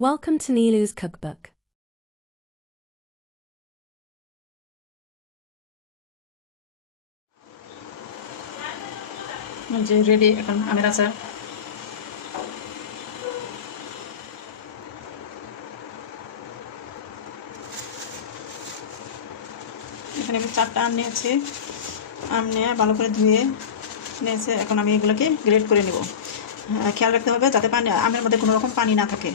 Welcome to Nilu's cookbook. যে ready এখন আমের আচার। এখানে আমি 4টা আম নিয়েছি। আম নিয়ে ভালো করে ধুয়ে নিয়েছে। এখন আমি এগুলোকে গ্রেড করে নেব। খেয়াল রাখতে হবে যাতে পানি আমের মধ্যে কোনো রকম পানি না থাকে।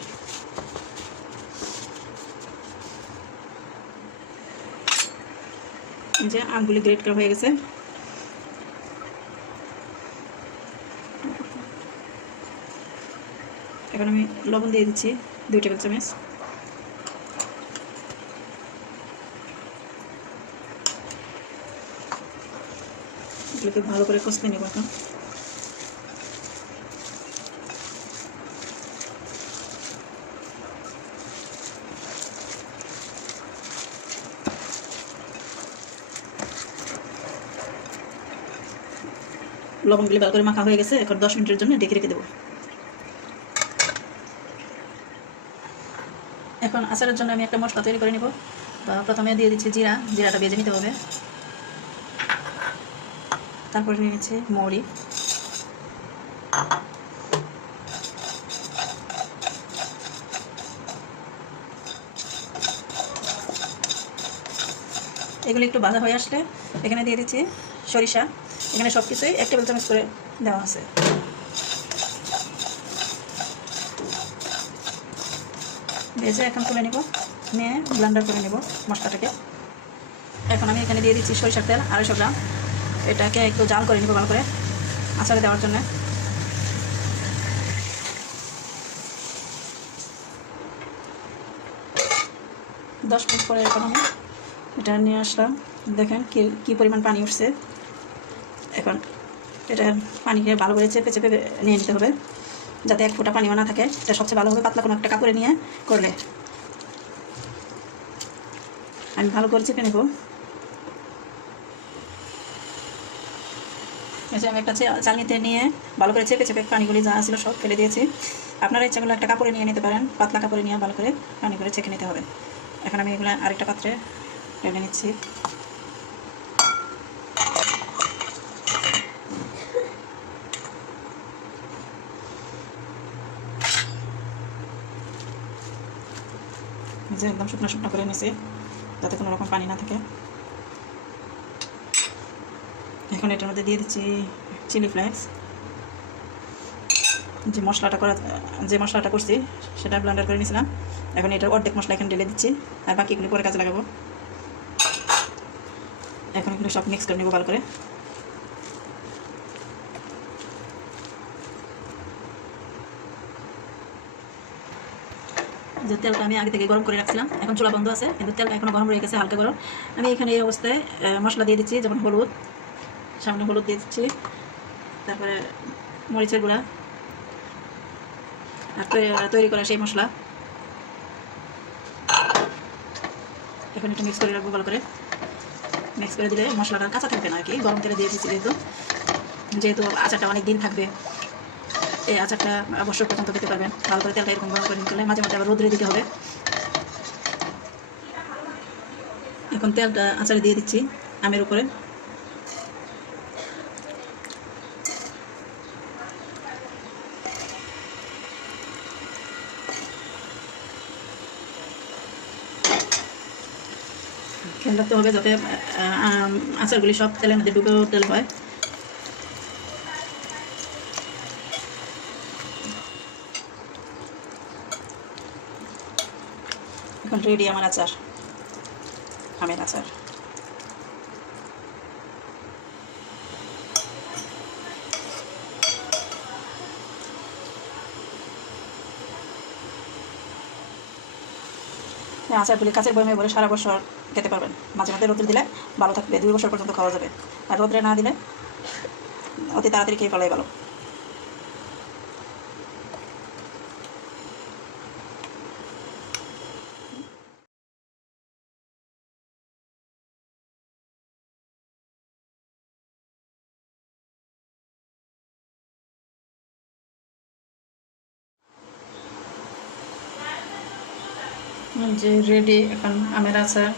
এই যে আমগুলি গ্রেড করা হয়ে গেছে। এখন আমি লবণ দিয়ে দিচ্ছি 2 টেবিল চামচ। এগুলোকে ভালো করে কষতে নেব এখন। লবণগুলি ভালো করে মাখা হয়ে গেছে। এখন 10 মিনিটের জন্য ঢেকে রেখে দেবো। এখন আচারের জন্য আমি একটা মশলা তৈরি করে নেব। প্রথমে দিয়ে দিচ্ছি জিরাটা ভেজে নিতে হবে। তারপর নিয়ে নিচ্ছি মৌরি, এগুলো একটু ভাজা হয়ে আসলে এখানে দিয়ে দিচ্ছি সরিষা। এখানে সব কিছুই 1 টেবিল চামচ করে দেওয়া আছে। ভেজে এখন তুলে নেব, নিয়ে ব্লেন্ডার করে নেব মশলাটাকে। এখন আমি এখানে দিয়ে দিচ্ছি সরিষার তেল 250 গ্রাম। এটাকে একটু জাল করে নেব ভালো করে আচারে দেওয়ার জন্য। দশ মিনিট পরে এখন আমি এটা নিয়ে আসলাম। দেখেন কি পরিমাণ পানি উঠছে। এখন এটা পানিকে ভালো করে চেপে চেপে নিয়ে নিতে হবে, যাতে 1 ফোঁটা পানিও না থাকে। এটা সবচেয়ে ভালো হবে পাতলা কোনো একটা কাপড়ে নিয়ে করলে। আমি ভালো করে চেপে নেব। এই যে আমি একটা চালনিতে নিয়ে ভালো করে চেপে চেপে পানিগুলি যা ছিল সব ফেলে দিয়েছি। আপনারা ইচ্ছাগুলো একটা কাপড়ে নিয়ে নিতে পারেন, পাতলা কাপড়ে নিয়ে ভালো করে পানি করে ছেঁকে নিতে হবে। এখন আমি এগুলো আরেকটা পাত্রে ঢেলে নিচ্ছি। যে একদম শুকনো শুকনো করে নিয়েছি, যাতে কোনো রকম পানি না থাকে। এখন এটার মধ্যে দিয়ে দিচ্ছি চিলি ফ্লেক্স। যে মশলাটা করছি সেটা ব্লেন্ডার করে নিয়েছিলাম। এখন এটার অর্ধেক মশলা এখানে ঢেলে দিচ্ছি, আর বাকিগুলো পরে কাজে লাগাবো। এখন এগুলো সব মিক্স করে নেবো ভালো করে। যে তেলটা আমি আগে থেকে গরম করে রাখছিলাম, এখন চুলা বন্ধ আছে, কিন্তু তেলটা এখনো গরম রয়ে গেছে, হালকা গরম। আমি এখানে এই অবস্থায় মশলা দিয়ে দিচ্ছি, যেমন হলুদ, সামনে হলুদ দিয়ে দিচ্ছি, তারপরে মরিচের গুঁড়া, আর তৈরি করা সেই মশলা। এখন একটু মিক্স করে রাখবো ভালো করে। মিক্স করে দিলে মশলাটা কাঁচা থাকবে না আর কি, গরম তেলে দিয়ে দিচ্ছি যেহেতু আচারটা অনেক দিন থাকবে। এই আচারটা অবশ্যই পর্যন্ত খেতে পারবেন। ভালো করে তেলটা এরকম গরম করে নিতে হলে মাঝে মাঝে আবার রোদ্রে দিতে হবে। এখন তেলটা আচারে দিয়ে দিচ্ছি আমের উপরে। খেয়াল রাখতে হবে যাতে আচারগুলি সব তেলের মধ্যে ডুবে তেল হয়। এখন রেডি আমার আচার, আমের আচার। আচারগুলি কাঁচের বয়মে বলে সারা বছর খেতে পারবেন। মাঝে মাঝে রোদ্রে দিলে ভালো থাকবে, 2 বছর পর্যন্ত খাওয়া যাবে। আর রোদ্রে না দিলে অতি তাড়াতাড়ি খেয়ে ফেলাই ভালো। যে রেডি এখন আমের আচার।